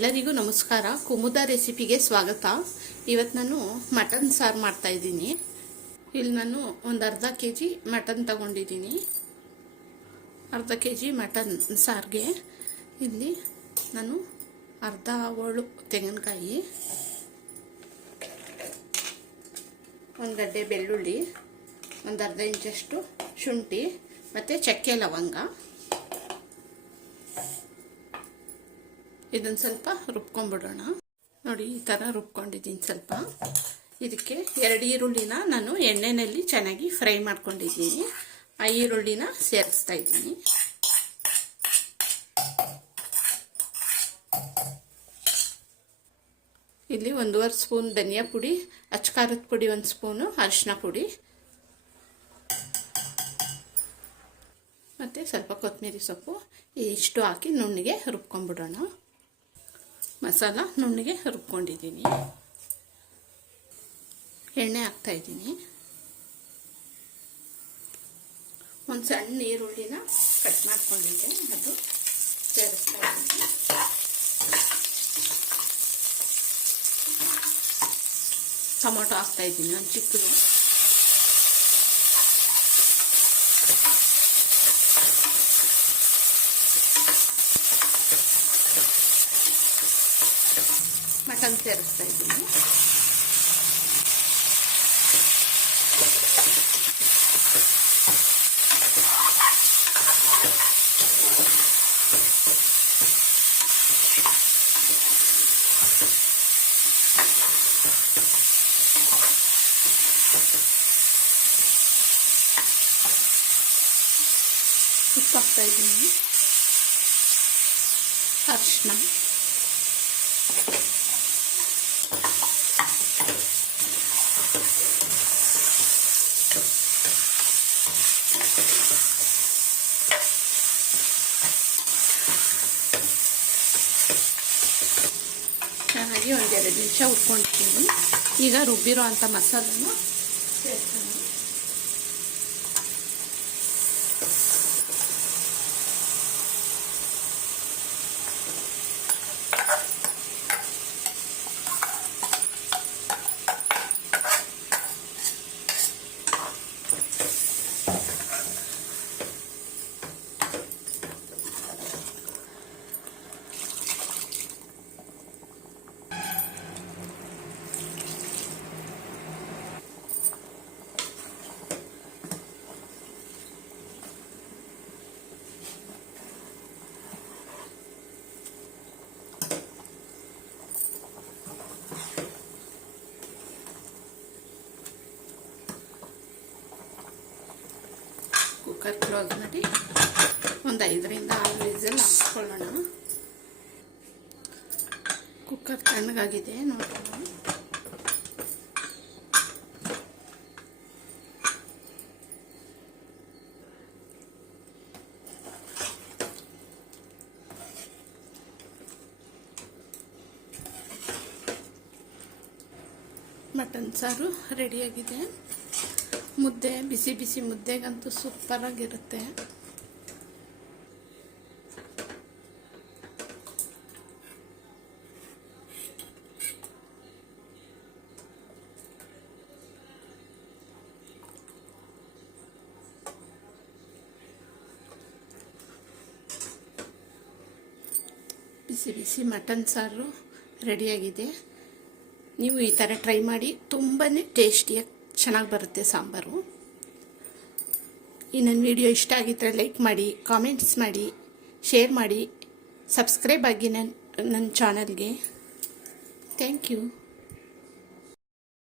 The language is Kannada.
ಎಲ್ಲರಿಗೂ ನಮಸ್ಕಾರ. ಕುಮುದ ರೆಸಿಪಿಗೆ ಸ್ವಾಗತ. ಇವತ್ತು ನಾನು ಮಟನ್ ಸಾರು ಮಾಡ್ತಾಯಿದ್ದೀನಿ ಇಲ್ಲಿ ನಾನು ಒಂದು ಅರ್ಧ ಕೆ ಜಿ ಮಟನ್ ತಗೊಂಡಿದ್ದೀನಿ. ಅರ್ಧ ಕೆ ಜಿ ಮಟನ್ ಸಾರಿಗೆ. ಇಲ್ಲಿ ನಾನು ಅರ್ಧ ಹೋಳು ತೆಂಗಿನಕಾಯಿ, ಒಂದು ಗಡ್ಡೆ ಬೆಳ್ಳುಳ್ಳಿ, ಒಂದು ಅರ್ಧ ಇಂಚಷ್ಟು ಶುಂಠಿ, ಮತ್ತು ಚಕ್ಕೆ ಲವಂಗ. ಇದನ್ನು ಸ್ವಲ್ಪ ರುಬ್ಕೊಂಡ್ಬಿಡೋಣ. ನೋಡಿ, ಈ ಥರ ರುಬ್ಕೊಂಡಿದ್ದೀನಿ ಸ್ವಲ್ಪ. ಇದಕ್ಕೆ ಎರಡು ಈರುಳ್ಳಿನ ನಾನು ಎಣ್ಣೆಯಲ್ಲಿ ಚೆನ್ನಾಗಿ ಫ್ರೈ ಮಾಡ್ಕೊಂಡಿದ್ದೀನಿ. ಆ ಈರುಳ್ಳಿನ ಸೇರಿಸ್ತಾ ಇದ್ದೀನಿ. ಇಲ್ಲಿ ಒಂದೂವರೆ ಸ್ಪೂನ್ ಧನಿಯಾ ಪುಡಿ, ಅಚ್ಕಾರದ ಪುಡಿ, ಒಂದು ಸ್ಪೂನು ಅರಿಶಿನ ಪುಡಿ. ಮತ್ತು ಸ್ವಲ್ಪ ಕೊತ್ತಂಬರಿ ಸೊಪ್ಪು. ಇಷ್ಟು ಹಾಕಿ ನುಣ್ಣಿಗೆ ರುಬ್ಕೊಂಡ್ಬಿಡೋಣ. ಮಸಾಲ, ನುಣ್ಣಿಗೆ ರುಬ್ಕೊಂಡಿದ್ದೀನಿ. ಎಣ್ಣೆ ಹಾಕ್ತಾ ಇದ್ದೀನಿ. ಒಂದು ಸಣ್ಣ ಈರುಳ್ಳಿನ ಕಟ್ ಮಾಡ್ಕೊಂಡಿದ್ದೆ. ಅದು ಸೇರಿಸ್ತಾ ಇದ್ದೀನಿ. ಟೊಮೊಟೊ ಹಾಕ್ತಾ ಇದ್ದೀನಿ, ಒಂದು ಚಿಕ್ಕದು. ಮಟನ್ ಸೇರಿಸ್ತಾ ಇದ್ದೀನಿ. ಉಪ್ಪು ಹಾಕ್ತಾ ಇದ್ದೀನಿ. ಅರಿಶಿನ ಚೆನ್ನಾಗಿ ಒಂದೆರಡು ನಿಮಿಷ ಉಟ್ಕೊಂಡಿದ್ದೀನಿ. ಈಗ ರುಬ್ಬಿರೋ ಅಂಥ ಮಸಾಲನ್ನು ಸೇರ್ತೀನಿ ಕುಕ್ಕರ್ ಕ್ಲೋಸ್ ಮಾಡಿ ಒಂದು ಐದರಿಂದ ಆರು ವಿಸಲ್ ಹಾಕ್ಕೊಳ್ಳೋಣ ಕುಕ್ಕರ್ ತಣ್ಣಗಾಗಿದೆ ನೋಡೋಣ ಮಟನ್ ಸಾರು ರೆಡಿಯಾಗಿದೆ ಮುದ್ದೆ, ಬಿಸಿ ಬಿಸಿ ಮುದ್ದೆಗಂತೂ ಸೂಪರಾಗಿರುತ್ತೆ. ಬಿಸಿ ಬಿಸಿ ಮಟನ್ ಸಾರು ರೆಡಿಯಾಗಿದೆ. ನೀವು ಈ ಥರ ಟ್ರೈ ಮಾಡಿ ತುಂಬಾ ಟೇಸ್ಟಿಯಾಗಿ ಚೆನ್ನಾಗಿ ಬರುತ್ತೆ ಸಾಂಬಾರು. ಈ ನನ್ನ ವಿಡಿಯೋ ಇಷ್ಟ ಆಗಿದ್ದರೆ ಲೈಕ್ ಮಾಡಿ, ಕಾಮೆಂಟ್ಸ್ ಮಾಡಿ, ಶೇರ್ ಮಾಡಿ, ಸಬ್ಸ್ಕ್ರೈಬ್ ಆಗಿ ನನ್ನ ನನ್ನ ಚಾನಲ್ಗೆ. Thank you.